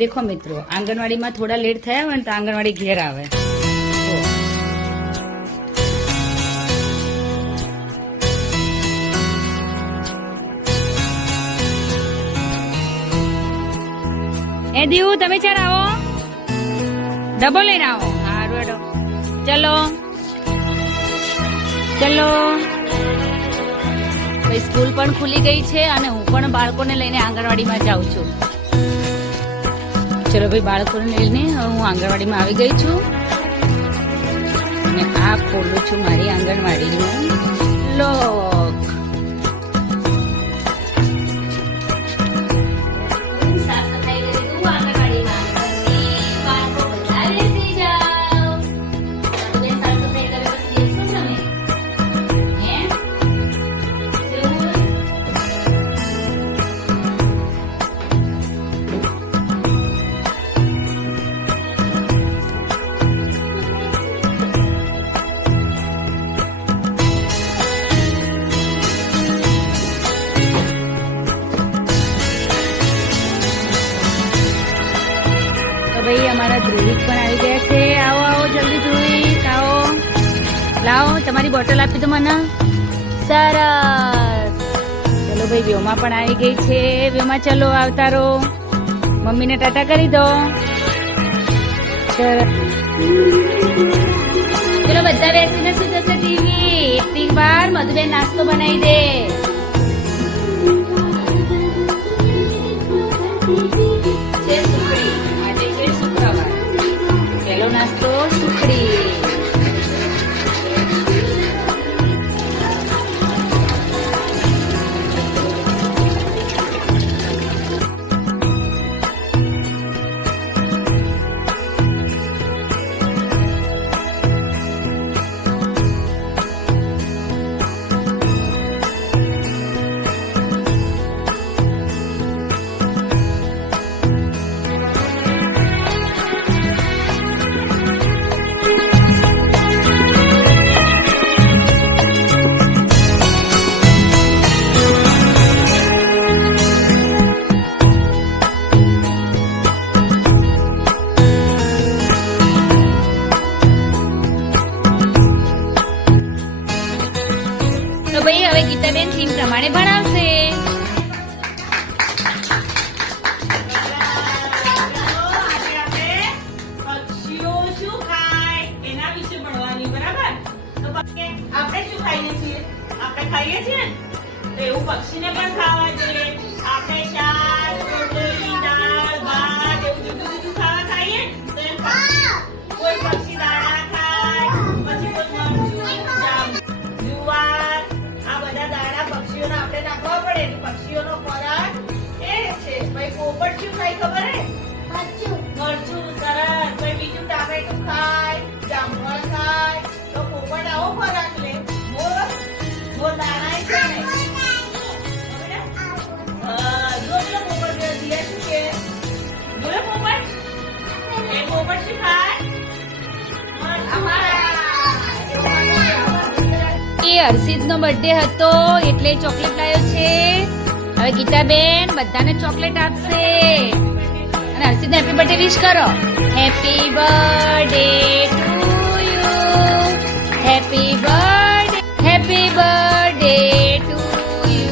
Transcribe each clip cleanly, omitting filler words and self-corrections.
દેખો મિત્રો, આંગણવાડીમાં થોડા લેટ થયા હોય ને તો આંગણવાડી ઘેર આવે. એ દીવ, તમે ચાર આવો, ડબો લઈને આવો. હારું હેડો, ચલો ચલો. સ્કૂલ પણ ખુલી ગઈ છે અને હું પણ બાળકોને લઈને આંગણવાડીમાં જાઉં છું. ચલો ભાઈ, બાળકોને લઈને હું આંગણવાડીમાં આવી ગઈ છું અને આ ખોલું છું મારી આંગણવાડીનું લોક. ભાઈ અમારા ધ્રુવિક પણ આવી ગયા છે. આવો આવો જલ્દી ધ્રુવિક આવો. લાવો, તમારી બોટલ આપી દો મને. સરસ. ચલો ભાઈ, વ્યોમા પણ આવી ગઈ છે. વ્યોમા ચલો આવતારો. મમ્મીને ટાટા કરી દો. સરસ. ચલો બધા બેસીને શું થશે ટીવી. એટલી વાર મધુબેન નાસ્તો બનાવી દે. પહેલો નાસ્તો સુખડી. ભાઈ હવે ગીતાબેન થીમ પ્રમાણે ભણાવશે. પક્ષીઓ શું ખાય એના વિશે ભણવાની, બરાબર? તો આપણે શું ખાઈએ છીએ? આપણે ખાઈએ છીએ તો એવું પક્ષીને પણ ખાવા જોઈએ. આપણે શાક, રોટલી, દાળ, ભાત એવું જુદું જુદું ખાવા ખાઈએ તો એમ કોઈ પક્ષી દાણા ખાય, પછી કોઈ મરચું, જુવાર, આ બધા દાણા પક્ષીઓને આપણે નાખવા પડે. પક્ષીઓનો ખોરાક એ છે. ભાઈ પોપટ શું ખાય ખબર હે? મરચું. સરસ. ભાઈ બીજું ટામેટું ખાય, જામફળ ખાય. તો પોપટ આવો ખોરાક લે. મોર દાણા છે ને. જો પોપટ દિયા શું કે પોપટ એ પોપટ શું ખાય? હર્ષિતનો બર્થડે હતો એટલે ચોકલેટ લાવ્યો છે. હવે ગીતાબેન બધાને ચોકલેટ આપશે અને હર્ષિતને હેપી બર્થડે વિશ કરો. Happy birthday to you. Happy birthday, happy birthday to you.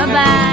Bye bye.